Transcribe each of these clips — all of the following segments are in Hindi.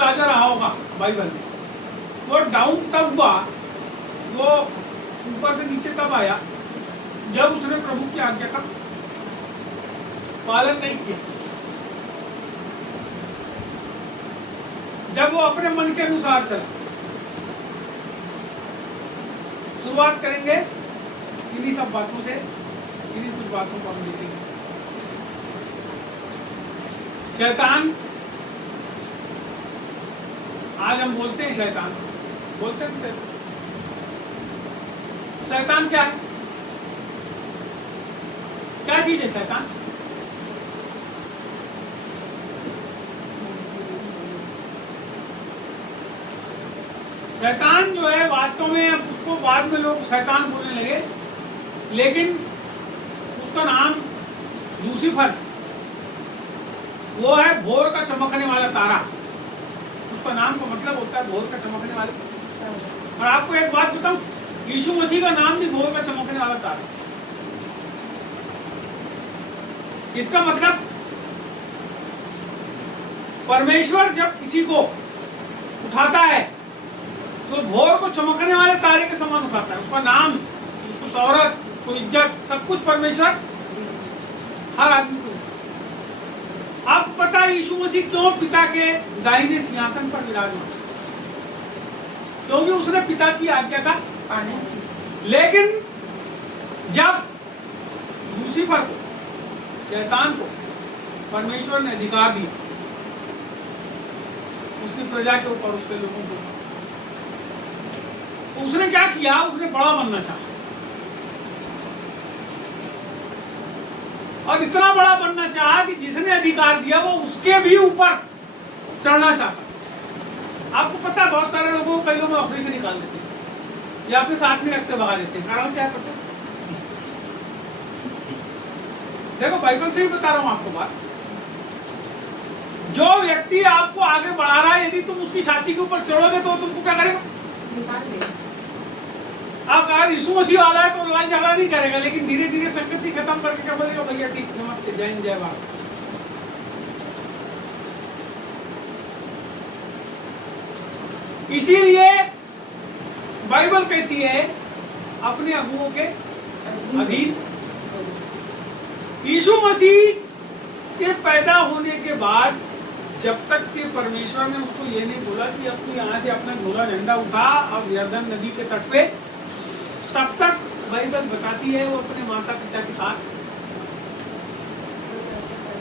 राजा रहा होगा बाइबल में, वो डाउन तब हुआ, वो ऊपर से नीचे तब आया जब उसने प्रभु की आज्ञा का पालन नहीं किया, जब वो अपने मन के अनुसार चला। शुरुआत करेंगे इन्हीं सब बातों से, इन्हीं कुछ बातों को हम देखेंगे। शैतान, आज हम बोलते हैं शैतान, बोलते हैं शैतान। शैतान क्या है? क्या चीज है शैतान? शैतान जो है वास्तव में, अब उसको बाद में लोग शैतान बोलने लगे, लेकिन उसका नाम लूसीफर, वो है भोर का चमकने वाला तारा। उसका नाम का मतलब होता है भोर का चमकने वाला। और आपको एक बात बताऊं, यीशु मसीह का नाम भी भोर का चमकने वाला तारा। इसका मतलब परमेश्वर जब किसी को उठाता है तो भोर को चमकने वाले तारे के समान उठाता है। उसका नाम, उसको शौहरत, उसको इज्जत, सब कुछ परमेश्वर हर आदमी को। अब पता है यीशु मसीह क्यों पिता के दाहिने सिंहासन पर विराजमान? क्योंकि उसने पिता की आज्ञा का पालन। लेकिन जब लूसीफर को, शैतान को परमेश्वर ने अधिकार दिया उसकी प्रजा के ऊपर, उसके लोगों के ऊपर, उसने क्या किया? उसने बड़ा बनना चाहा और इतना बड़ा बनना चाहा कि जिसने अधिकार दिया वो उसके भी ऊपर चढ़ना चाहता। आपको पता है बहुत सारे लोगों को कई लोग नौकरी से निकाल देते हैं या अपने साथ में रखते भगा देते हैं। कारण क्या करते हैं? देखो बाइबल से ही बता रहा हूं आपको बात। जो व्यक्ति आपको आगे बढ़ा रहा है, यदि तुम उसकी छाती के ऊपर चढ़ोगे तो तुमको क्या करेगा? निकाल देगा। अब अगर यीशु मसीह वाला है तो लड़ाई झगड़ा नहीं करेगा, लेकिन धीरे धीरे संगति खत्म करके क्या बोलेगा? भैया ठीक, नमस्ते, जय हिंद, जय भारत। इसीलिए बाइबल कहती है अपने अगुओं के अधीन। यीशु मसीह के पैदा होने के बाद जब तक कि परमेश्वर ने उसको ये नहीं बोला कि अब तू यहाँ से अपना झोला झंडा उठा और यरदन नदी के तट पे, तब तक बाइबल बताती है वो अपने माता पिता के साथ।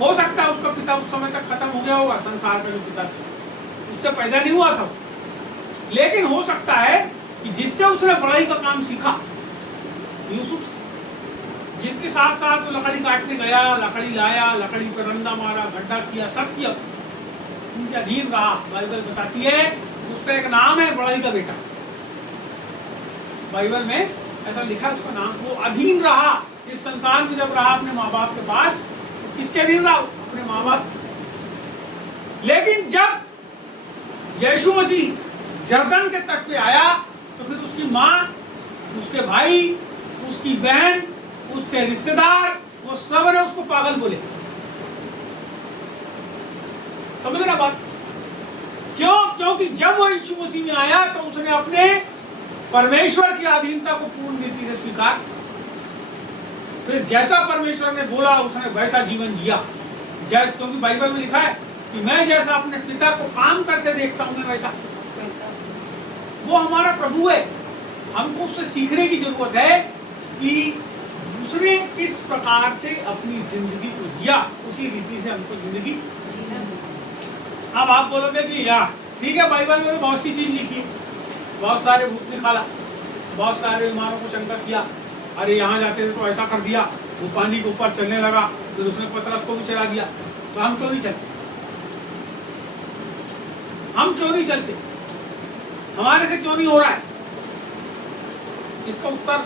हो सकता है उसका पिता उस समय तक खत्म हो गया होगा, संसार का जो पिता था उससे पैदा नहीं हुआ था, लेकिन हो सकता है कि जिससे उसने बड़ाई का काम सीखा, यूसुफ से, जिसके साथ साथ वो लकड़ी काटने गया, लकड़ी लाया, लकड़ी पर रंदा मारा, गड्ढा किया, सब किया, उनके अधीन रहा। बाइबल बताती है उसका एक नाम है बड़ाई का बेटा। बाइबल में ऐसा लिखा, उसका नाम, वो अधीन रहा इस संसार में। जब रहा अपने माँ बाप के पास, तो किसके अधीन रहा? अपने माँ बाप। लेकिन जब यीशु मसीह यरदन के तट पे आया तो फिर उसकी माँ, उसके भाई, उसकी बहन, उसके रिश्तेदार, वो सब ने उसको पागल बोले। समझ रहे बात? क्यों? क्योंकि जब वो यीशु मसीह में आया तो उसने अपने परमेश्वर की अधीनता को पूर्ण रीति से स्वीकार, फिर जैसा परमेश्वर ने बोला उसने वैसा जीवन जिया। जैसे, क्योंकि बाइबल में लिखा है कि मैं जैसा अपने पिता को काम करते देखता हूं, मैं वैसा। वो हमारा प्रभु है, हमको उससे सीखने की जरूरत है कि दूसरे किस प्रकार से अपनी जिंदगी को जिया, उसी रीति से हमको जिंदगी जीना। अब आप बोलोगे कि यार ठीक है, बाइबल में तो बहुत सी चीज लिखी, बहुत सारे भूत निकाला, बहुत सारे बीमारों को चंगा किया, अरे यहाँ जाते थे तो ऐसा कर दिया, वो पानी के ऊपर चलने लगा, फिर उसने पतरस को भी चला दिया। तो हम क्यों नहीं चलते? हम क्यों नहीं चलते? हमारे से क्यों नहीं हो रहा है? इसका उत्तर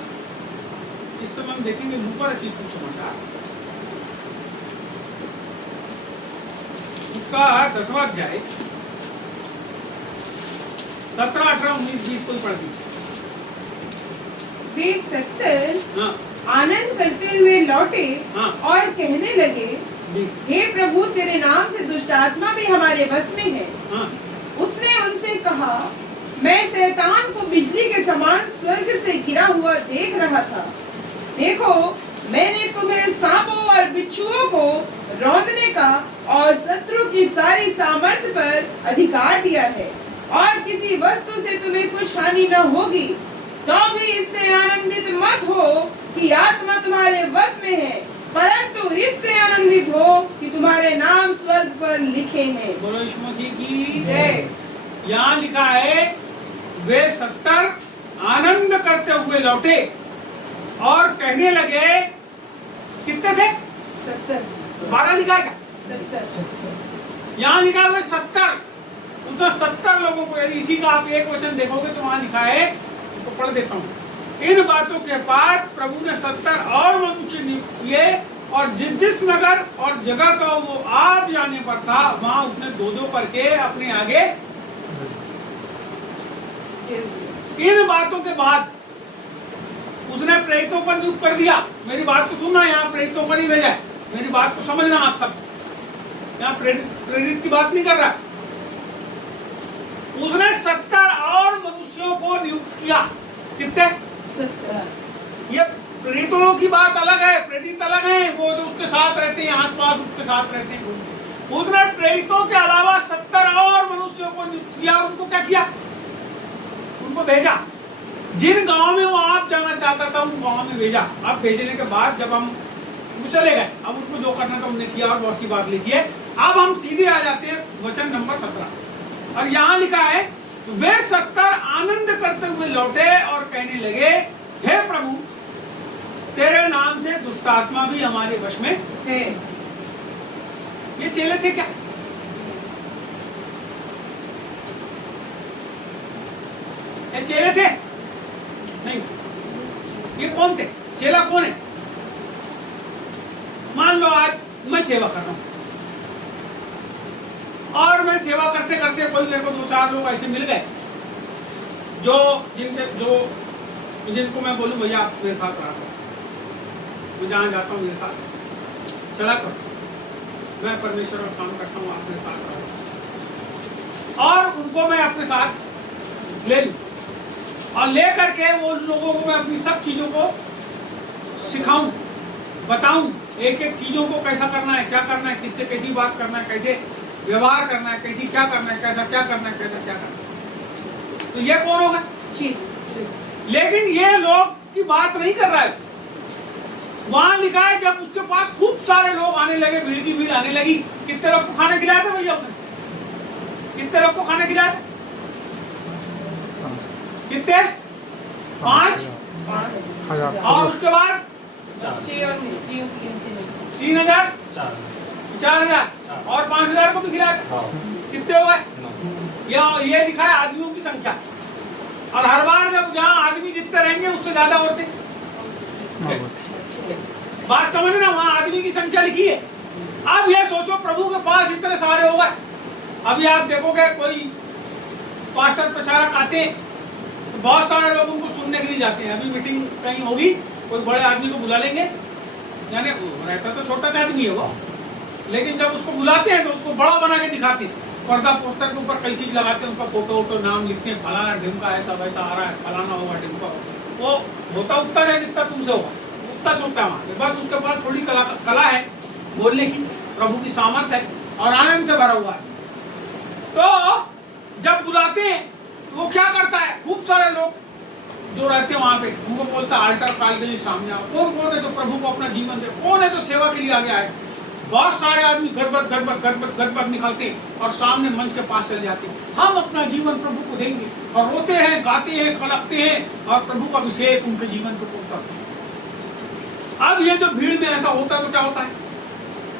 इस समय हम देखेंगे। लूका रचित सुसमाचार उसका 10वां अध्याय 17, 18, 19, 20 को पढ़ दीजिए। वे 70 आनंद करते हुए लौटे और कहने लगे, हे प्रभु, तेरे नाम से दुष्ट आत्मा भी हमारे बस में है। उस बिजली के समान स्वर्ग से गिरा हुआ देख रहा था। देखो, मैंने तुम्हें सांपों और बिच्छुओं को रौंदने का और शत्रु की सारी सामर्थ्य पर अधिकार दिया है, और किसी वस्तु से तुम्हें कुछ हानि न होगी। तो भी इससे आनंदित मत हो कि आत्मा तुम्हारे वश में है, परंतु इससे आनंदित हो कि तुम्हारे नाम स्वर्ग पर लिखे हैं। बोलो यीशु मसीह की जय। यहाँ लिखा है, वे 70 आनंद करते हुए लौटे और कहने लगे, कितने थे? 70। 12 लिखा है क्या? 70। यहाँ लिखा है 70, तो 70 लोगों को, यदि इसी का आप एक वचन देखोगे तो वहां लिखा है, तो पढ़ देता हूँ। इन बातों के बाद प्रभु ने 70 और मनुष्य नियुक्त किए, और जिस जिस नगर और जगह का वो आप जाने पर था, वहां उसने 2-2 करके अपने आगे। इन बातों के बाद उसने प्रेरितों पर नियुक्त कर दिया। मेरी बात को सुनना, यहाँ प्रेरितों पर ही भेजा है, मेरी बात को समझना आप सब। यहाँ प्रेरित की बात नहीं कर रहा। उसने 70 और मनुष्यों को नियुक्त किया। कितने? 70। ये प्रेरितों की बात अलग है, प्रेरित अलग है, वो जो उसके साथ रहते हैं, आसपास उसके साथ रहते हैं। उसने प्रेरितों के अलावा 70 और मनुष्यों को नियुक्त किया, और उनको क्या किया? उनको भेजा। जिन गांव में वो आप जाना चाहता था, उन गांव में भेजा। अब भेजने के बाद जब हम चले गए, अब उनको जो करना था उन्होंने किया, और बहुत सी बात लिखी है। अब हम सीधे आ जाते हैं वचन नंबर 17, और यहाँ लिखा है, वे 70 आनंद करते हुए लौटे और कहने लगे, हे प्रभु, तेरे नाम से दुष्ट आत्मा भी हमारे वश में है। ये चेले थे क्या? ये चेले थे? नहीं। ये कौन थे? चेला कौन है? मान लो आज मैं सेवा कर रहा हूं, और मैं सेवा करते करते कोई मेरे को 2-4 लोग ऐसे मिल गए जो जिनको मैं बोलूं, भैया आप मेरे साथ रहा करो, मैं जहां जाता हूं मेरे साथ चला करो, मैं परमेश्वर का काम करता हूं, आप मेरे साथ रहो, और उनको मैं अपने साथ ले लूं, और ले करके वो लोगों को मैं अपनी सब चीजों को सिखाऊं, बताऊं, एक एक चीजों को कैसा करना है, क्या करना है, किससे कैसी बात करना है, कैसे व्यवहार करना है, कैसी क्या करना है, कैसा क्या करना है, कैसा क्या करना है। तो ये कौन होगा? लेकिन ये लोग की बात नहीं कर रहा है। वहां लिखा है, जब उसके पास खूब सारे लोग आने लगे, भीड़ की भीड़ आने लगी। कितने लोग को खाना खिलाया था भैया उसने? कितने लोग को खाना खिलाया था? कितने? 5। और उसके बाद 3000, 4000 और 5000 को भी खिलाया था। कितने हो गए? ये लिखा है आदमियों की संख्या, और हर बार जब जहाँ आदमी जितने रहेंगे उससे ज्यादा औरतें। बात समझना, वहां आदमी की संख्या लिखी है। अब ये सोचो, प्रभु के पास इतने सारे हो गए। अभी आप देखोगे कोई पास्टर प्रचारक आते, तो बहुत सारे लोग उनको सुनने के लिए जाते हैं। अभी मीटिंग कहीं होगी, कोई बड़े आदमी को बुला लेंगे, यानी रहता तो छोटा आदमी है वो, लेकिन जब उसको बुलाते हैं तो उसको बड़ा बना के दिखाते हैं। पर्दा पोस्टर के ऊपर कई चीज लगाते हैं, उनका फोटो वोटो नाम लिखते हैं, फलाना ढिमका ऐसा वैसा आ रहा है, फलाना होगा ढिमका। वो होता उतना है जितना तुमसे होगा, उतना छोटा वहां। बस उसके पास थोड़ी कला है बोलने की, प्रभु की सामर्थ है, और आनंद से भरा हुआ है। तो जब बुलाते हैं तो वो क्या करता है, खूब सारे लोग जो रहते हैं वहां पे, उनको बोलता है अल्टर काल के लिए सामने आओ। कौन है तो प्रभु को अपना जीवन दे, कौन है तो सेवा के लिए आगे आए। बहुत सारे आदमी गड़बड़ निकालते हैं और सामने मंच के पास चले जाते हैं, हम अपना जीवन प्रभु को देंगे, और रोते हैं, गाते हैं, कलकते हैं, और प्रभु का अभिषेक उनके जीवन को पूर्ण करते हैं। अब ये जो भीड़ में ऐसा होता है तो क्या होता है,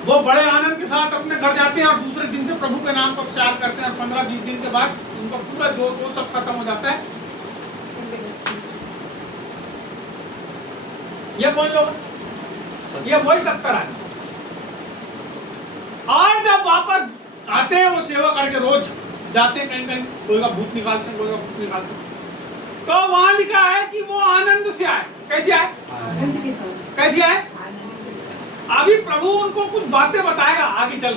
वो बड़े आनंद के साथ अपने घर जाते हैं, और दूसरे दिन से प्रभु के नाम का प्रचार करते हैं, और 15-20 दिन के बाद उनका पूरा जोश वो सब खत्म हो जाता है। ये कौन लोग? ये वही 70 आदमी। और जब वापस आते हैं, वो सेवा करके रोज जाते हैं कहीं कहीं, कोई का भूत निकालते हैं, कोई का भूत निकालते हैं। तो वहां लिखा है कि वो आनंद से आए। कैसे आए? आनंद के साथ। कैसे आए? अभी प्रभु उनको कुछ बातें बताएगा आगे चल।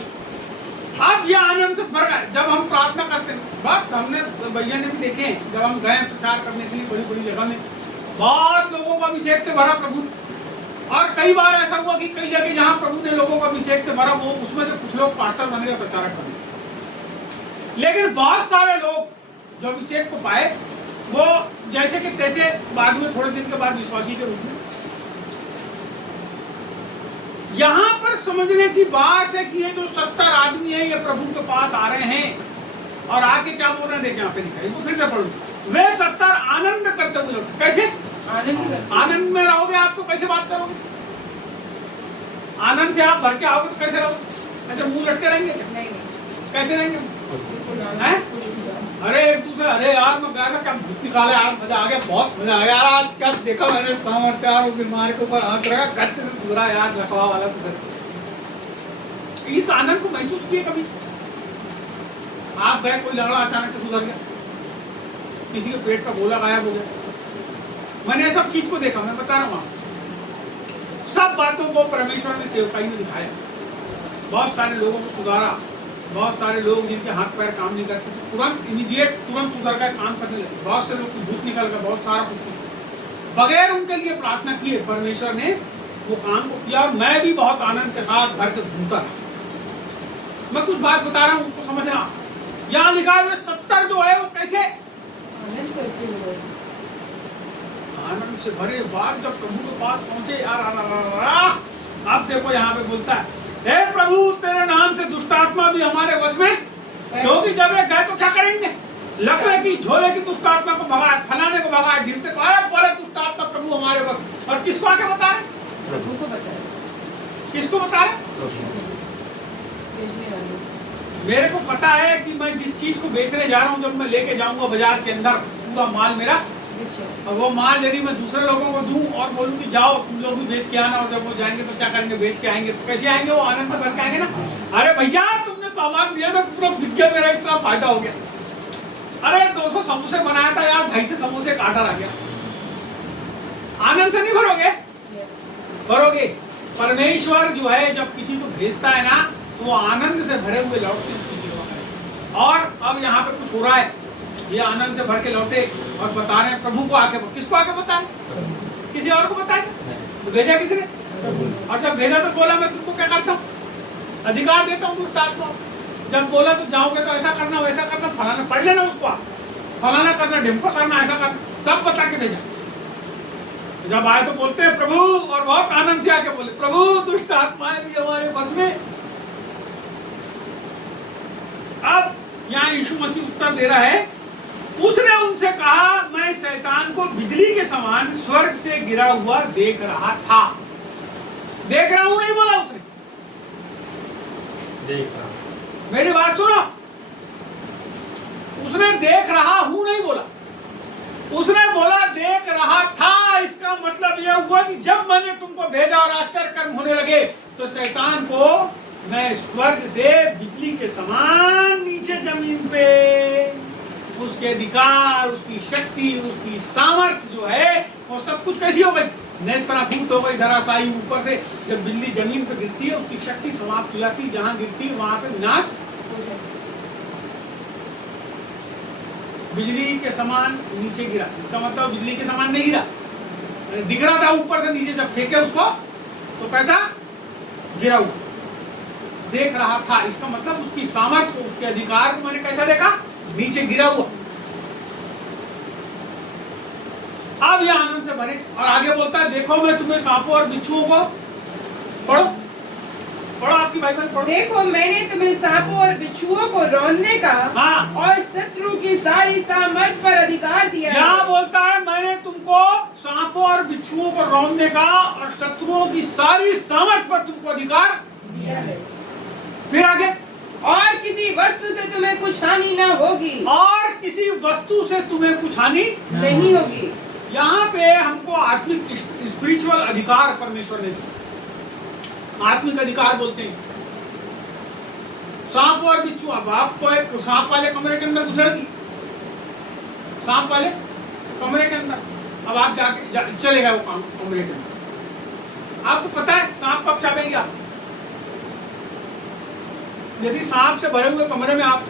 अब ये आनंद से फर्क है। जब हम प्रार्थना करते हैं, बात हमने भैया ने भी देखे हैं, जब हम गए प्रचार करने के लिए बड़ी बड़ी जगह में, बहुत लोगों का अभिषेक से भरा प्रभु। और कई बार ऐसा हुआ कि कई जगह जहां प्रभु ने लोगों का अभिषेक से भरा, वो उसमें से कुछ लोग पास्टर बन गए, प्रचारक बन गए, लेकिन बहुत सारे लोग जो अभिषेक को पाए वो जैसे कि तैसे बाद में थोड़े दिन के बाद विश्वासी के रूप में। यहां पर समझने की बात है कि ये जो 70 आदमी है ये प्रभु के पास आ रहे हैं और आके क्या बोल रहे हैं, देखिए यहाँ पे लिखा है, वो फिर से पढ़ो। वे 70 आनंद करते हुए लौटे। कैसे आनंद में रहोगे आप तो कैसे बात करोगे? आनंद से आप भर के आओगे तो कैसे रहोगे? ऐसे मुंह लटके रहेंगे? नहीं कैसे रहेंगे? हैं? अरे एक दूसरे, अरे यार मैं गया था, क्या भूत निकाला यार, मजा आ गया, बहुत मजा आ गया यार, आज क्या देखा मैंने सामर्थ्य यार, वो बीमारी के ऊपर हाथ रखा, गच्च से सुधरा यार, लखवा वाला सुधर। इस आनंद को महसूस किए कभी? आप गए, कोई लंगड़ा अचानक से सुधर गया, किसी के पेट का गोला गायब हो गया। मैंने सब चीज को देखा, मैं बता रहा हूँ आपको। सब बातों को परमेश्वर ने सेवकाई में दिखाया, बहुत सारे लोगों को सुधारा, बहुत सारे लोग जिनके हाथ पैर काम नहीं करते थे तुरंत इमीडिएट तुरंत सुधर कर काम करने लगे। बहुत से लोग की भूत निकल कर, बहुत सारा कुछ बगैर उनके लिए प्रार्थना किए परमेश्वर ने वो काम को किया। और मैं भी बहुत आनंद के साथ भर के घूमता रहा। मैं कुछ बात बता रहा हूँ, उसको समझना। यहाँ लिखा है 70 जो है वो कैसे आनंद करते हुए, आनंद से भरे बात जब प्रभु के पास पहुंचे यार। अब देखो यहाँ पे बोलता है, हे प्रभु तेरे नाम से दुष्टात्मा भी हमारे वश में, क्योंकि जब ये गए तो क्या करेंगे? लकवे की झोले की दुष्टात्मा को भगाए, फलाने को भगाए, ढिमते को आए, बोले दुष्टात्मा प्रभु हमारे वश। और किसको आके बता रहे? प्रभु को बताए, किसको बता रहे? भेजने वाले। मेरे को पता है कि मैं जिस चीज को बेचने जा रहा हूँ, जब मैं लेके जाऊंगा बाजार के अंदर पूरा माल मेरा, और वो माल यदि मैं दूसरे लोगों को दूं और बोलूं कि जाओ तुम लोग भी बेच के आना, और जब वो जाएंगे तो क्या करेंगे? बेच के आएंगे। तो कैसे आएंगे? वो आनंद से भर के आएंगे ना। अरे भैया तुमने सामान दिया था, पूरा बिक गया, मेरा इतना फायदा हो गया। अरे 200 समोसे बनाया था यार, 250 समोसे का ऑर्डर आ गया। आनंद से नहीं भरोगे? भरोगे। परमेश्वर जो है जब किसी को भेजता है ना, तो वो आनंद से भरे हुए लौटते हैं। और अब यहाँ पे कुछ हो रहा है, ये आनंद से भर के लौटे और बता रहे हैं प्रभु को आके। किसको आके बताएं? किसी और को बताएं? तो भेजा किसने? और जब भेजा तो बोला मैं तुमको क्या करता हूँ? अधिकार देता हूँ दुष्टात्मा। जब बोला तो जाओगे तो ऐसा करना, वैसा करना, फलाना पढ़ लेना उसको, फलाना करना, ढिमका करना, ऐसा करना, सब बता के भेजा। जब आए तो बोलते हैं प्रभु, और बहुत आनंद से आके बोले प्रभु दुष्ट आत्माएं भी हमारे बस में। अब यहाँ यीशु मसीह उत्तर दे रहा है, उसने उनसे कहा मैं शैतान को बिजली के समान स्वर्ग से गिरा हुआ देख रहा था। देख रहा हूं नहीं बोला उसने, देख रहा। मेरी बात सुनो, उसने देख रहा हूं नहीं बोला, उसने बोला देख रहा था। इसका मतलब यह हुआ कि जब मैंने तुमको भेजा और आश्चर्य कर्म होने लगे, तो शैतान को मैं स्वर्ग से बिजली के समान नीचे जमीन पे उसके अधिकार, उसकी शक्ति, उसकी सामर्थ्य जो है वो सब कुछ कैसी हो गई? नेस्तनाबूत हो गई, धराशायी। ऊपर से जब बिजली जमीन पे गिरती है उसकी शक्ति समाप्त हो जाती है, जहां गिरती है वहां पे विनाश हो जाता है। बिजली के समान नीचे गिरा, इसका मतलब बिजली के समान नहीं गिरा, दिख रहा था ऊपर से नीचे, जब फेंके उसको तो कैसा गिरा हुआ देख रहा था। इसका मतलब उसकी सामर्थ्य को, उसके अधिकार को मैंने कैसा देखा? नीचे गिरा हुआ। अब यह आनंद से भरे और आगे बोलता है देखो मैं तुम्हें सांपों और बिच्छुओं को, पढ़ो पढ़ो आपकी बाइबल पढ़ो। देखो मैंने तुम्हें सांपों और बिच्छुओं को रौंदने का, हाँ, और शत्रु की सारी सामर्थ पर अधिकार दिया है। यहाँ बोलता है मैंने तुमको सांपों और बिच्छुओं को रौंदने का और शत्रुओं की सारी सामर्थ पर तुमको अधिकार दिया है। फिर आगे, और किसी वस्तु से तुम्हें कुछ हानि न होगी, और किसी वस्तु से तुम्हें कुछ हानि नहीं होगी। यहाँ पे हमको आत्मिक स्पिरिचुअल अधिकार परमेश्वर ने दिया। आत्मिक अधिकार बोलते हैं। सांप और बिच्छू, अब आपको एक सांप वाले कमरे के अंदर घुसेड़ दी, सांप वाले कमरे के अंदर, अब आप जाके चले गए वो कमरे के अंदर, आपको पता है सांप कब छापेगा? यदि सांप से भरे हुए कमरे में आप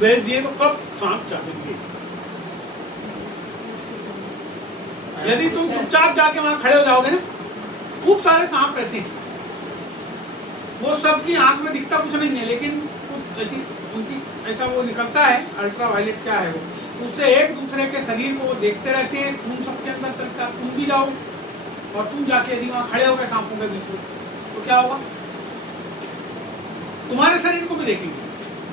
भेज दिए तो कब सांप चापेंगे? यदि तुम चुपचाप जाके वहां खड़े हो जाओगे ना, खूब सारे सांप रहते हैं, वो सबकी आंख में दिखता कुछ नहीं है, लेकिन कुछ ऐसी उनकी ऐसा वो निकलता है, अल्ट्रावायलेट क्या है वो, उससे एक दूसरे के शरीर को वो देखते रहते हैं, खून सबके अंदर चलता है। तुम भी जाओ और तुम जाके यदि वहां खड़े हो गए सांपों के बीच में, तो क्या होगा? तुम्हारे शरीर को भी देखेंगे,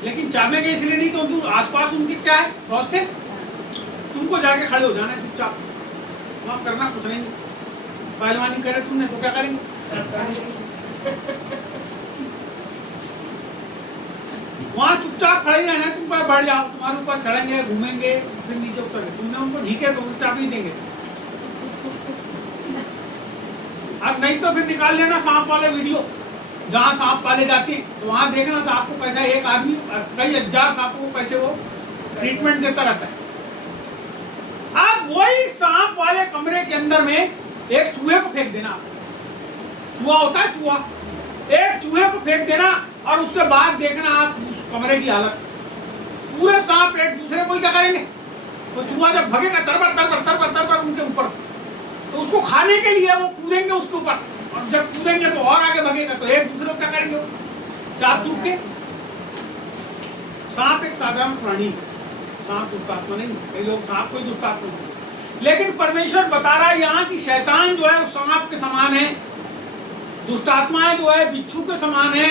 लेकिन चापेंगे इसलिए नहीं, तो तुम आसपास उनके क्या है, बहुत से, तुमको जाके खड़े हो जाना है चुपचाप, वहां करना कुछ नहीं। पहलवानी करे तुमने तो क्या करेंगे? वहां चुपचाप खड़े ही रहना, तुम पर बढ़ जाओ, तुम्हारे ऊपर चढ़ेंगे, घूमेंगे, फिर नीचे उतरेंगे, तुमने उनको झीके तो चाबी देंगे, अब नहीं तो फिर निकाल लेना सांप वाले वीडियो, जहाँ सांप पाले जाते हैं, तो वहां देखना सांप को कैसा एक आदमी कई हजार सांपों को कैसे वो ट्रीटमेंट देता रहता है। अब वही सांप वाले कमरे के अंदर में एक चूहे को फेंक देना, चूहा होता है चूहा, एक चूहे को फेंक देना और उसके बाद देखना आप उस कमरे की हालत, पूरे सांप एक दूसरे को क्या करेंगे, तो चूहा जब भगेगा तरबर उनके ऊपर, तो उसको खाने के लिए वो कूदेंगे उसके ऊपर, और जब कूदेंगे तो और आगे भगेगा, तो एक दूसरे को क्या करेंगे, चाप चूप के। सांप एक साधारण प्राणी है, सांप दुष्टात्मा नहीं, कई लोग सांप कोई दुष्टात्मा नहीं, लेकिन परमेश्वर बता रहा है यहाँ की शैतान जो है वो सांप के समान है, दुष्टात्माएं जो है बिच्छू के समान है।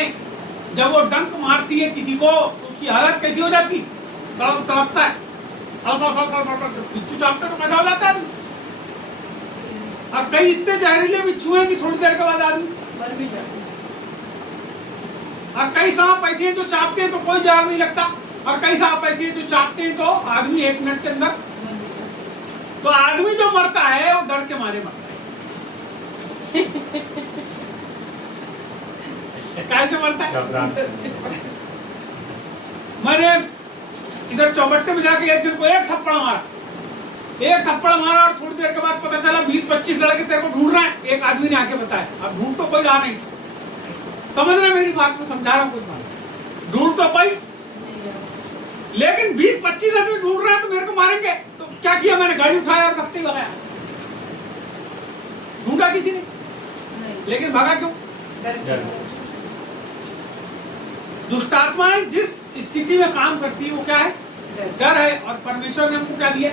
जब वो डंक मारती है किसी को तो उसकी हालत कैसी हो जाती, तड़पता है, बिच्छू चापता तो कैसा हो जाता है। और कई इतने जहरीले बिच्छू हैं कि थोड़ी देर के बाद आदमी मर भी जाता है। और कई सांप ऐसे हैं जो चापते हैं तो कोई जहर नहीं लगता, और कई सांप ऐसे हैं जो चापते हैं तो आदमी 1 मिनट के अंदर, तो आदमी जो मरता है वो डर के मारे मरता है। कैसे मरता है? मैंने इधर चौबट्टे में जाके एक दिन को एक थप्पड़ मारा और थोड़ी देर के बाद पता चला 20-25 लड़के तेरे को ढूंढ रहे हैं, एक आदमी ने आके बताया। अब ढूंढ तो कोई रहा नहीं, समझ रहे मेरी बात को, समझा रहा हूँ, कोई बात ढूंढ तो कोई, लेकिन 20-25 आदमी ढूंढ रहे हैं तो मेरे को मारेंगे, तो क्या किया मैंने, गाड़ी उठाया और भगते भगाया। ढूंढा किसी ने, लेकिन भागा क्यों? दुष्टात्माएं जिस स्थिति में काम करती है वो क्या है, डर है। और परमेश्वर ने हमको क्या दिया,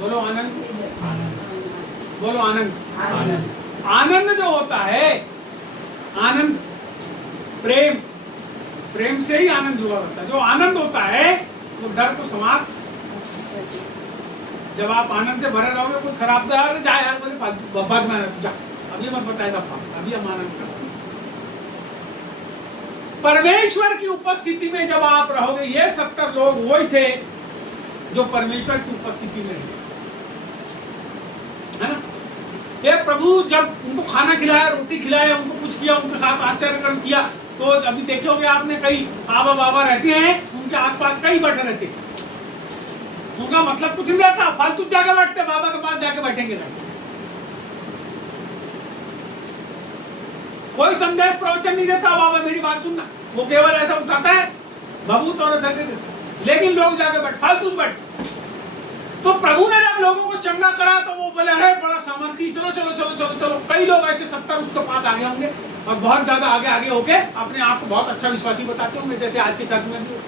बोलो आनंद, बोलो आनंद। आनंद जो होता है, आनंद प्रेम से ही आनंद जुड़ा होता है। जो आनंद होता है वो डर को समाप्त, जब आप आनंद से भरे रहोगे, कोई खराब जा यार बोले बाद में जा, अभी मत बताए सब, अभी हम आनंद करते। परमेश्वर की उपस्थिति में जब आप रहोगे, ये 70 लोग वही थे जो परमेश्वर की उपस्थिति में रहे, है ना। ये प्रभु जब उनको खाना खिलाया, रोटी खिलाया, उनको कुछ किया, उनके साथ आश्चर्य किया, तो अभी देखोगे आपने कई आबा बाबा रहते हैं, उनके आसपास कई बैठे रहते, उनका मतलब कुछ नहीं रहता, फालतू जाके बैठते, बाबा के पास जाके बैठेंगे नहीं, कोई संदेश प्रवचन नहीं देता, बाबा मेरी बात सुनना, वो केवल ऐसा उठाता है भभूत और धर देता, लेकिन लोग जाके बैठ, फालतू बैठ। तो प्रभु ने जब लोगों को चंगा करा तो वो बोले अरे बड़ा सामर्थी, चलो चलो चलो चलो चलो, कई लोग ऐसे 70 उसके पास आगे होंगे और बहुत ज्यादा आगे होके अपने आप को बहुत अच्छा विश्वासी बताते होंगे, जैसे आज के चर्च में भी।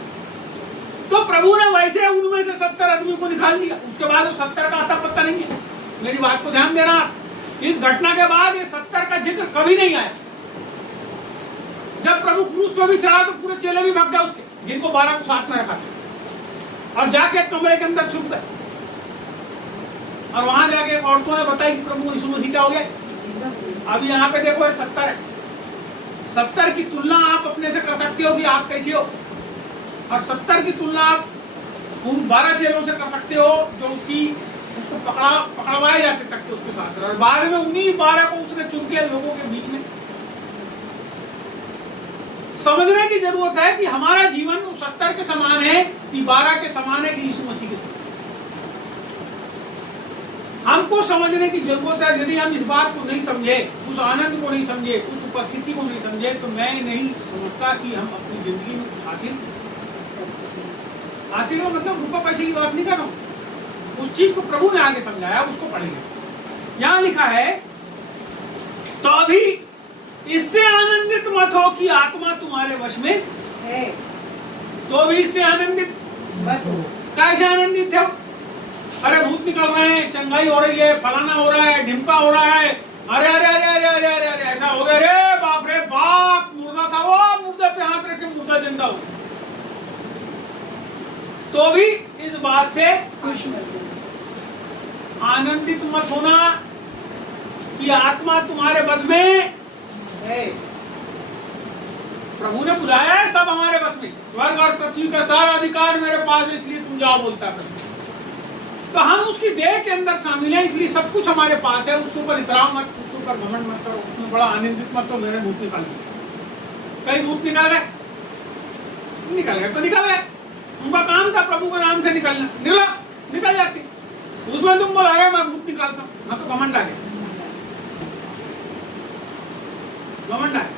तो प्रभु ने वैसे उनमें से 70 आदमी को निकाल लिया, उसके बाद वो 70 का आता पत्ता नहीं है। मेरी बात को ध्यान देना, इस घटना के बाद ये 70 का जिक्र कभी नहीं आया। जब प्रभु क्रूस पे भी चढ़ा तो पूरे चेले भी भाग गए उसके, जिनको 12 को साथ में रखा था, और जाके कमरे के अंदर छुप गए, और वहां जाके औरतों ने बताई कि प्रभु यीशु मसीह क्या हो गया। अब यहाँ पे देखो 70 है, 70 की तुलना आप अपने से कर सकते हो कि आप कैसे हो, और 70 की तुलना आप उन 12 चेलों से कर सकते हो जो उसको पकड़वाए जाते तक के उसके साथ, और बाद में उन्हीं 12 को उसने चुन के लोगों के बीच में। समझने की जरूरत है कि हमारा जीवन 70 के समान है कि 12 के समान है कि यीशु मसीह के समान। हमको समझने की जरूरत है। यदि हम इस बात को नहीं समझे, उस आनंद को नहीं समझे, उस उपस्थिति को नहीं समझे, तो मैं नहीं समझता कि हम अपनी जिंदगी में कुछ हासिल आशीर्वाद मतलब रुपये पैसे की बात नहीं कर रहा हूं, उस चीज को प्रभु ने आगे समझाया, उसको पढ़ेंगे। यहां लिखा है, तो अभी इससे आनंदित मत हो कि आत्मा तुम्हारे वश में है, तो अभी इससे आनंदित मत हो। कैसे आनंदित थे? अरे भूत निकल रहे हैं, चंगाई हो रही है, फलाना हो रहा है, ढिमका हो रहा है, अरे अरे अरे अरे अरे अरे अरे ऐसा हो गया, रे बाप मुर्दा था वो, मुर्दे पे हाथ रख के मुर्दा जिंदा हो। तो भी इस बात से खुश मत हो, आनंदित मत होना कि आत्मा तुम्हारे बस में है। प्रभु ने बुलाया है, सब हमारे बस में, स्वर्ग और पृथ्वी का सारा अधिकार मेरे पास है, इसलिए तुम जाओ बोलता है। तो हम उसकी देह के अंदर शामिल हैं, इसलिए सब कुछ हमारे पास है। उसके ऊपर इतराव मत, उसके ऊपर घमंड मत करो, उसमें बड़ा आनंदित मत हो मेरे भूत निकाल गए। कई भूत निकाल गए, निकल गए तो निकल गए, उनका काम था प्रभु के नाम से निकलना, निकल जाती। उसमें तुम बोला रहे मैं भूत निकालता हूँ, ना तो घमंड आ गया, घमंड आया।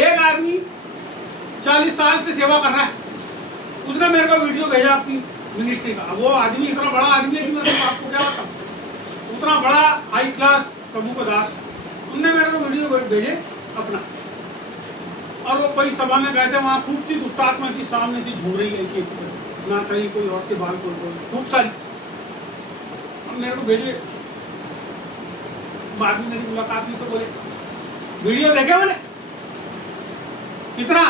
एक आदमी 40 साल से सेवा कर रहा है, उसने मेरे को वीडियो भेजा अपनी मिनिस्ट्री का। वो आदमी इतना बड़ा आदमी है कि मैं तो आपको क्या बताऊं, उतना बड़ा हाई क्लास प्रभु का दास। उनने मेरे को वीडियो भेजे अपना, और वो कोई सभा में गए थे, वहाँ खूब सी दुष्टात्मा थी, सामने थी, झूम रही ऐसी ऐसी, ना चाहिए कोई और के बाल कोई खूब सारी। अब मेरे को भेजे, बाद में मेरी मुलाकात हुई तो बोले वीडियो देखे, बोले कितना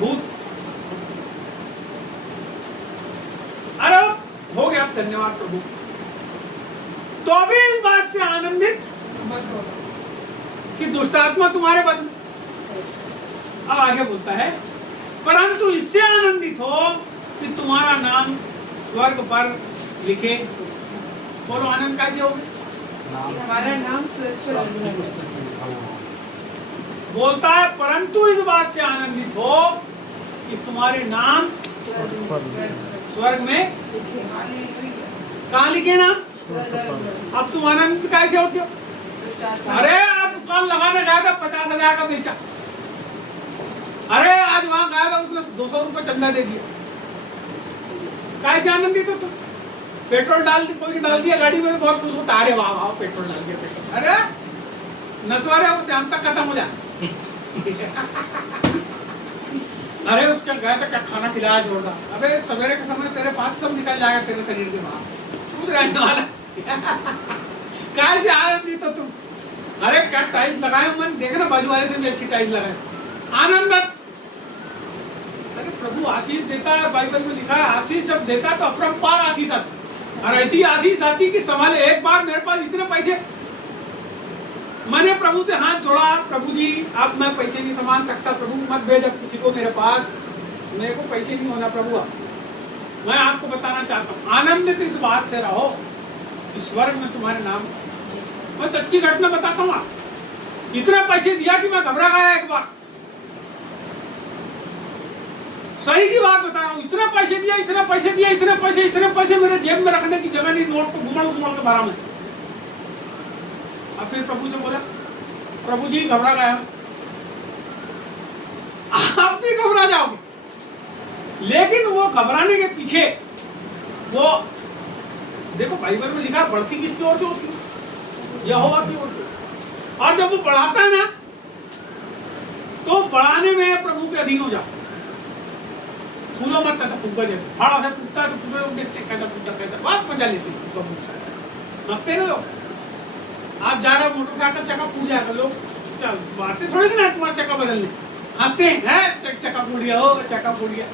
भूत। अरे हो गया, धन्यवाद प्रभु। तो अभी इस बात से आनंदित मत हो, कि दुष्टात्मा तुम्हारे बस में। अब आगे बोलता है, परंतु इससे आनंदित हो कि तुम्हारा नाम स्वर्ग पर लिखे। बोलो आनंद कैसे होगा? हमारा नाम स्वर्ग पर बोलता है, परंतु इस बात से आनंदित हो कि तुम्हारे नाम स्वर्ग में कहाँ लिखे नाम। अब तुम आनंदित कैसे होते हो? अरे आज दुकान लगाने गया था, 50,000 का बेचा। अरे आज वहां गया था, उसने 200 रुपए चंदा दे दिया। कैसे आनंदित हो तुम? पेट्रोल कोई डाल दिया गाड़ी में, बहुत खुश होता, अरे वाह वाह पेट्रोल डाल दिया, पेट्रोल। अरे नसवारे वो शाम तक खत्म हो जाए। अरे उसके गया था, क्या खाना खिलाया जोरदार। अबे सवेरे के समय तेरे पास सब निकल जाएगा तेरे शरीर के बाहर, खुद रहने वाला। कैसे आनंदित हो तुम? अरे क्या टाइल्स लगाए, मन देखना बाजू वाले से भी अच्छी टाइल्स लगाए, आनंद। अरे प्रभु आशीष देता है, बाइबल में लिखा है आशीष जब देता है तो अपरंपार आशीष आती। और ऐसी आशीष आती कि सवाल एक बार मेरे पास इतने पैसे, मैंने प्रभु से हाथ जोड़ा, प्रभु जी अब मैं पैसे नहीं संभाल सकता, प्रभु मत भेज अब किसी को मेरे पास, मेरे को पैसे नहीं होना प्रभु। अब मैं आपको बताना चाहता हूँ, आनंदित इस बात से रहो कि स्वर्ग में तुम्हारे नाम। मैं सच्ची घटना बताता हूँ, इतने पैसे दिया कि मैं घबरा गया एक बार, सही की बात बता रहा हूँ। इतने पैसे दिया, इतने पैसे दिया, इतने पैसे मेरे जेब में रखने की जगह नहीं, नोट को घुमड़ के भरा में। अब फिर प्रभु से बोला, प्रभु जी घबरा गया। आप भी घबरा जाओगे, लेकिन वो घबराने के पीछे वो देखो बाइबल में लिखा, बढ़ती किसकी ओर से होती है? यहोवा की ओर से। और जब वो बढ़ाता है ना, तो बढ़ाने में प्रभु के अधीन हो जाओ। फूलो मत था फुग्गा जैसे, फाड़ा से फूटता है तो पूरे लोग देखते कैसा फूटता कैसा, बहुत मजा लेते हैं, हंसते ना लोग। आप जा रहे हो मोटरसाइकिल चक्का फूट जाएगा, लोग क्या बातें थोड़ी ना तुम्हारा चक्का बदलने, हंसते हैं, चक्का फूट गया, हो चक्का फूट गया,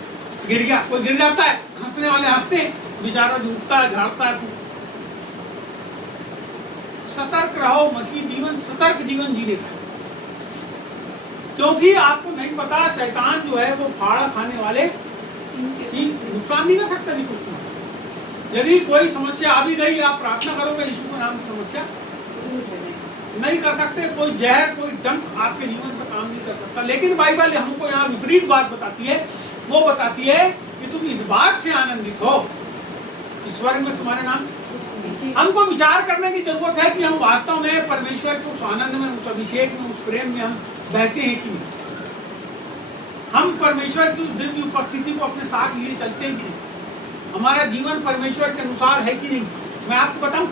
गिर गया, कोई गिर जाता है, हंसने वाले हंसते हैं, बेचारा झूठता है, झाड़ता है। सतर्क रहो, मसीही जीवन सतर्क जीवन जीने का, क्योंकि आपको नहीं पता शैतान जो है वो फाड़ा खाने वाले नुकसान नहीं कर सकता जी कुछ। यदि कोई समस्या आ भी गई, आप प्रार्थना करोगे यीशु के नाम से, समस्या नहीं कर सकते। कोई जहर, कोई डंक आपके जीवन पर काम नहीं कर सकता। लेकिन बाइबल हमको यहाँ विपरीत बात बताती है। वो बताती है कि तुम इस बात से आनंदित हो, ईश्वर में तुम्हारे नाम। हमको विचार करने की जरूरत है कि हम वास्तव में परमेश्वर के उस आनंद में, उस अभिषेक में, उस प्रेम में हम बहते हैं कि नहीं। हम परमेश्वर की उस दिव्य उपस्थिति को अपने साथ लिए चलते हैं कि नहीं? हमारा जीवन परमेश्वर के अनुसार है कि नहीं? मैं आपको बताऊं,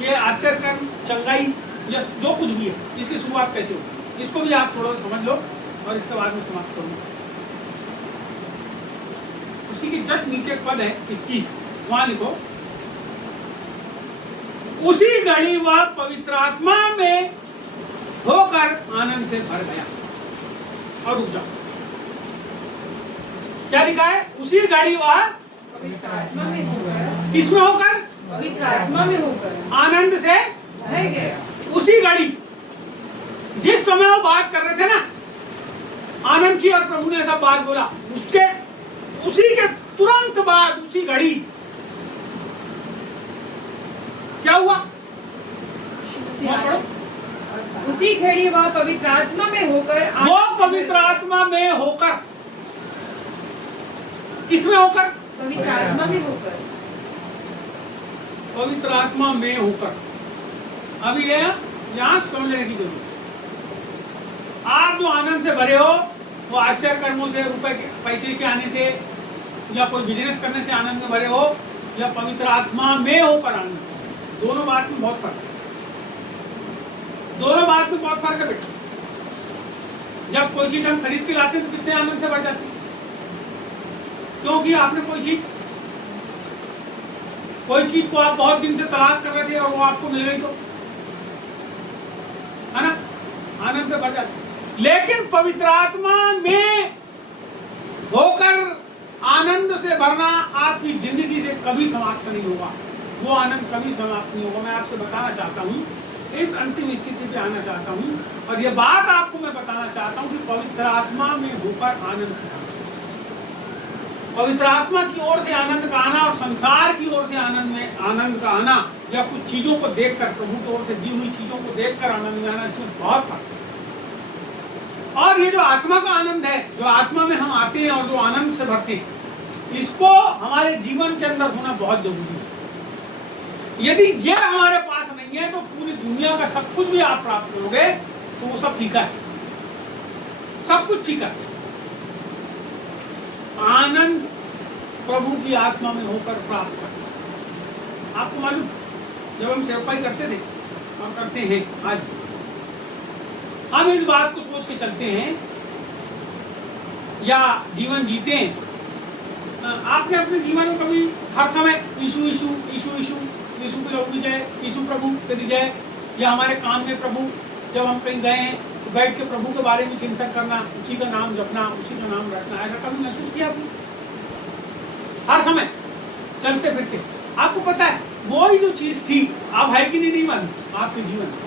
ये आश्चर्य, चंगाई या जो कुछ भी है, इसकी शुरुआत कैसे होगी, इसको भी आप थोड़ा समझ लो और इसके बाद में समाप्त करूंगा। उसी के जस्ट नीचे पद है 21, वहां लिखो, उसी घड़ी वह पवित्र आत्मा में होकर आनंद से भर गया। और रुक जाओ, क्या लिखा है? उसी घड़ी वह पवित्र आत्मा में होकर, किसमें होकर? पवित्र आत्मा में होकर आनंद से भर गया। उसी घड़ी, जिस समय वो बात कर रहे थे ना आनंद की, और प्रभु ने ऐसा बात बोला, उसके उसी के तुरंत बाद, उसी घड़ी क्या हुआ? उसी घड़ी वह पवित्र आत्मा में होकर, वो पवित्र आत्मा में होकर, किसमें होकर? पवित्र आत्मा में होकर, पवित्र आत्मा में होकर। अभी यहाँ समझने की जरूरत है। आप जो आनंद से भरे हो, वो आश्चर्य कर्मों से, रुपए के पैसे के आने से, या कोई बिजनेस करने से आनंद में भरे हो, या पवित्र आत्मा में होकर आनंद से, दोनों बात में बहुत फर्क है। दोनों बात में बहुत फर्क है बेटा। जब कोई चीज हम खरीद के लाते हैं तो कितने आनंद से भर जाते हैं, क्योंकि आपने कोई चीज को आप बहुत दिन से तलाश कर रहे थे और वो आपको मिल गई, तो है ना, आनंद से भर जाते। लेकिन पवित्र आत्मा में होकर आनंद से भरना आपकी जिंदगी से कभी समाप्त नहीं होगा। वो आनंद कभी समाप्त नहीं होगा। मैं आपसे बताना चाहता हूँ, इस अंतिम स्थिति पे आना चाहता हूँ, और ये बात आपको मैं बताना चाहता हूँ कि पवित्र आत्मा में होकर आनंद से, पवित्र आत्मा की ओर से आनंद का आना और संसार की ओर से आनंद का आना, या कुछ चीजों को देखकर, प्रभु की ओर से दी हुई चीजों को देखकर आनंद में आना, इसमें बहुत फर्क है। और ये जो आत्मा का आनंद है, जो आत्मा में हम आते हैं और जो आनंद से भरते हैं, इसको हमारे जीवन के अंदर होना बहुत जरूरी है। यदि ये हमारे पास नहीं है तो पूरी दुनिया का सब कुछ भी आप प्राप्त करोगे तो वो सब फीका है, सब कुछ फीका है। आनंद प्रभु की आत्मा में होकर प्राप्त करना। आपको मालूम, जब हम सेवकाई करते थे और करते हैं आज, हम इस बात को सोच के चलते हैं या जीवन जीते हैं। आपने अपने जीवन में कभी हर समय यीशु यीशु यीशु यीशु यीशु की लौकी जय, यीशु प्रभु तेरी जय, या हमारे काम में प्रभु, जब हम कहीं गए हैं तो बैठ के प्रभु के बारे में चिंतन करना, उसी का नाम जपना, उसी का नाम रटना, ऐसा कभी महसूस किया आपने? हर समय चलते फिरते, आपको पता है वो ही जो चीज थी, अब है कि नहीं मालूम आपके जीवन में,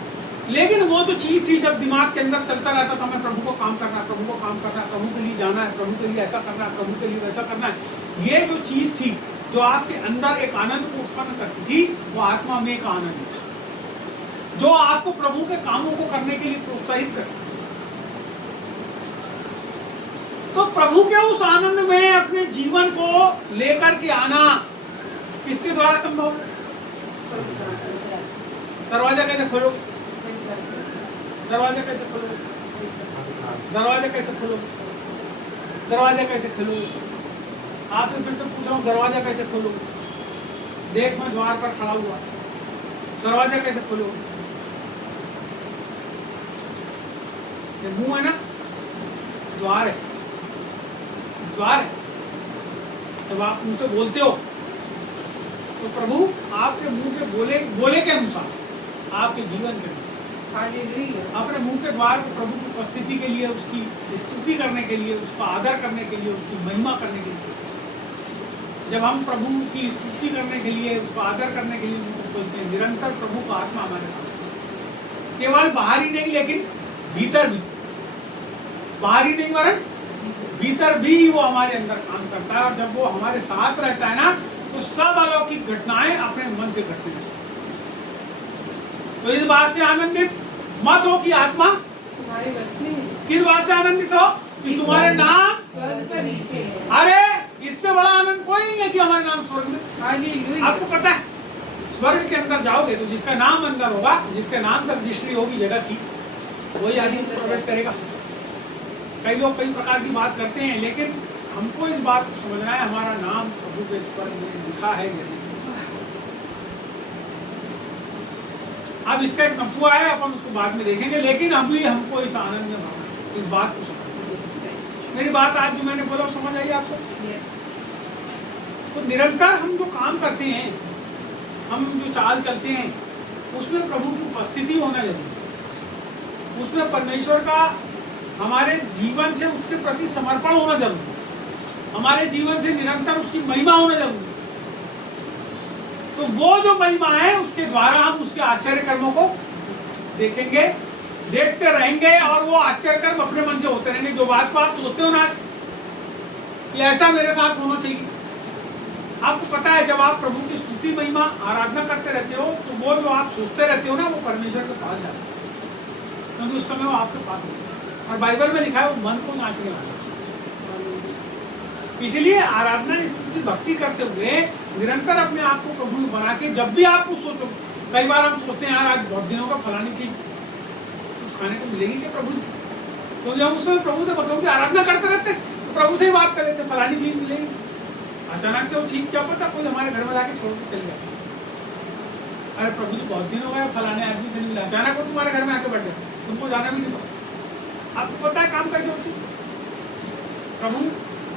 लेकिन वो जो चीज थी, जब दिमाग के अंदर चलता रहता था, मैं प्रभु को काम करना है, प्रभु को काम करना है, प्रभु के लिए जाना है, प्रभु के लिए ऐसा करना है, प्रभु के लिए वैसा करना है, ये जो चीज थी जो आपके अंदर एक आनंद को उत्पन्न करती थी, वो आत्मा में का आनंद था, जो आपको प्रभु के कामों को करने के लिए प्रोत्साहित करती। तो प्रभु के उस आनंद में अपने जीवन को लेकर के आना किसके द्वारा संभव है? दरवाजा कैसे खोलो? दरवाजा कैसे खोलो? दरवाजा कैसे खोलो? दरवाजा कैसे खोलो? आपसे फिर से पूछ रहा हूँ, दरवाजा कैसे खोलो? देख, मैं द्वार पर खड़ा हुआ, दरवाजा कैसे खोलो? ये मुंह है ना, द्वार है, द्वार है। जब आप मुझसे बोलते हो तो प्रभु आपके मुंह के बोले के अनुसार आपके जीवन के अपने मुंह के द्वार को प्रभु की उपस्थिति के लिए, उसकी स्तुति करने के लिए, उसका आदर करने के लिए, उसकी महिमा करने के लिए, जब हम प्रभु की स्तुति करने के लिए, उसका आदर करने के लिए मुंह खोलते हैं, निरंतर प्रभु का आत्मा हमारे साथ, केवल बाहर ही नहीं लेकिन भीतर भी, बाहर ही नहीं वरन भीतर भी वो हमारे अंदर काम करता है। और जब वो हमारे साथ रहता है ना, तो सब अलौकिक घटनाएं अपने मन से घटती हैं। तो इस बात से आनंदित मत हो कि आत्मा तुम्हारे बस में है। किस बात से आनंदित हो कि तुम्हारे नाम स्वर्ग पर लिखे हैं। अरे इससे बड़ा आनंद कोई नहीं है कि हमारे नाम स्वर्ग में। हालेलुया। आपको पता है, स्वर्ग के अंदर जाओगे तो जिसका नाम अंदर होगा, जिसके नाम तक रजिस्ट्री होगी जगह की, वही आदमी प्रवेश करेगा। कई लोग कई प्रकार की बात करते हैं, लेकिन हमको इस बात को समझना है हमारा नाम प्रभु के स्वर में लिखा है या नहीं। अब इसका एक नफुआ है, अपन उसको बाद में देखेंगे, लेकिन अभी हमको इस आनंद में भागना, इस बात को समझना। मेरी बात आज जो मैंने बोला समझ आई आपको? तो निरंतर हम जो काम करते हैं, हम जो चाल चलते हैं, उसमें प्रभु की उपस्थिति होना जरूरी है। उसमें परमेश्वर का हमारे जीवन से उसके प्रति समर्पण होना जरूरी है। हमारे जीवन से निरंतर उसकी महिमा होना जरूरी है। तो वो जो महिमा है उसके द्वारा हम उसके आश्चर्य कर्मों को देखेंगे, देखते रहेंगे, और वो आश्चर्य कर्म अपने मन से होते रहेंगे। जो बात को आप सोचते हो ना कि ऐसा मेरे साथ होना चाहिए, आपको पता है जब आप प्रभु की स्तुति महिमा आराधना करते रहते हो तो वो जो आप सोचते रहते हो ना वो परमेश्वर के पास जाता है, क्योंकि उस समय वो आपके पास है। और बाइबल में लिखा है वो मन को नाचने वाला। इसलिए आराधना स्तुति भक्ति करते हुए निरंतर अपने आप को प्रभु में बना के, जब भी आप कुछ सोचो, कई बार हम सोचते हैं यार आज बहुत दिनों का फलानी चीज कुछ खाने को मिलेगी क्या प्रभु, क्योंकि हम उस समय प्रभु से प्रभु की आराधना करते रहते हैं, तो प्रभु से ही बात कर लेते हैं फलानी चीज मिलेगी। अचानक से वो चीज क्या पता कोई हमारे घर में लाके छोड़ के चले जाते, अरे प्रभु जी बहुत दिन हो गए फलाने आदमी से नहीं मिला, अचानक वो तुम्हारे घर में आके बैठे, तुमको जाना भी नहीं पड़ा। आपको पता है काम कैसे होती है?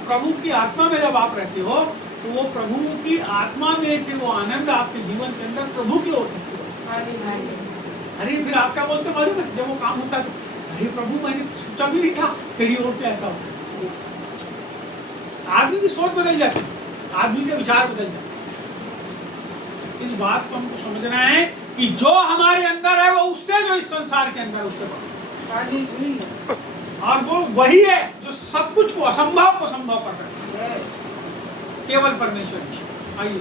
प्रभु की आत्मा में जब आप रहते हो तो वो प्रभु की आत्मा में से वो आनंद आपके जीवन के अंदर प्रभु की ओर से अरे फिर आप क्या बोलते मालूम है, जब वो काम होता है तो अरे प्रभु मैंने सोचा भी नहीं था तेरी ओर से ऐसा होता। आदमी की सोच बदल जाती, आदमी के विचार बदल जाते। इस बात को हमको समझना है कि जो हमारे अंदर है वो उससे, जो इस संसार के अंदर उससे, और वो वही है जो सब कुछ को असंभव को संभव कर सकता है। केवल परमेश्वर। आइए